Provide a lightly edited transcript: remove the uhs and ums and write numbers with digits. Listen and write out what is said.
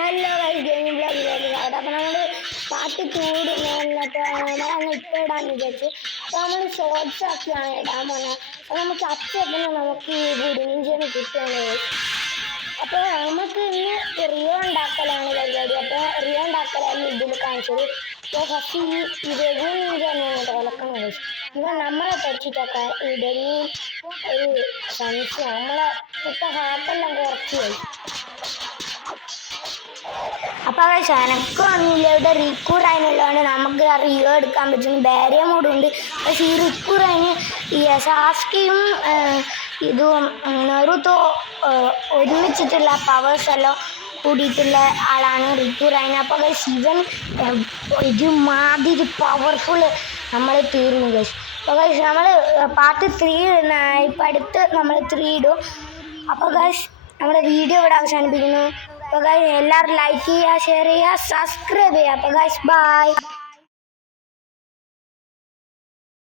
Hello guys, gaming ബ്ലോഗിലേക്ക് സ്വാഗതം. അപ്പോൾ നമ്മൾ പാർട്ട് 2 നമ്മളങ്ങ് ഇടാന്ന് വിചാരിച്ചു. അപ്പോൾ നമ്മൾ ഷോർട്സ് ആക്കിയാണ് ഇടാൻ പോകുന്നത്. അപ്പോൾ നമുക്ക് അച്ചെത്തുന്ന നമുക്ക് ഈ ഗുരുവിഞ്ചിന് കിട്ടുകയാണ്. അപ്പോൾ നമുക്ക് ഇന്ന് റിയോ ഉണ്ടാക്കലാണ് പരിപാടി. അപ്പോൾ റിയോ ഉണ്ടാക്കലാണ് ഇതിൽ കാണിച്ചത്. അപ്പോൾ ഫസ്റ്റ് ഈ രഘുവിഞ്ചി തന്നെയാണ് തുറക്കണം കഴിച്ചു. ഇവൻ നമ്മളെ പഠിച്ചിട്ടൊക്കെ ഈ ഡെങ്ങി ഒരു സംശയം നമ്മളെ ഇപ്പം ഹാർട്ടെല്ലാം കുറച്ച് പോയി. അപ്പോൾ എനക്കും അറിയില്ല, ഇവിടെ റിക്കൂറായതിനുള്ളതുകൊണ്ട് നമുക്ക് ആ റിയോ എടുക്കാൻ പറ്റുന്നു. ബാരിയ മോഡുണ്ട്. പക്ഷേ ഈ റിക്കൂറായതിന് ഈ സാസ്കിയും ഇതും നെറുത്തോ ഒരുമിച്ചിട്ടുള്ള പവേഴ്സ് എല്ലാം കൂടിയിട്ടുള്ള ആളാണ് റിക്കൂറായതിന്. അപ്പോൾ ശിവൻ ഒരുമാതിരി പവർഫുൾ നമ്മൾ തീർന്നു കഴിച്ചു. അപ്പോൾ നമ്മൾ പാർട്ട് 3 ഇപ്പം അടുത്ത് നമ്മൾ 3 ഇടും. അപ്പോൾ നമ്മുടെ വീഡിയോ ഇവിടെ അവസാനിപ്പിക്കുന്നു. അപ്പോൾ എല്ലാവരും ലൈക്ക് ചെയ്യുക, ഷെയർ ചെയ്യുക, സബ്സ്ക്രൈബ് ചെയ്യുക. അപ്പോൾ ബൈ.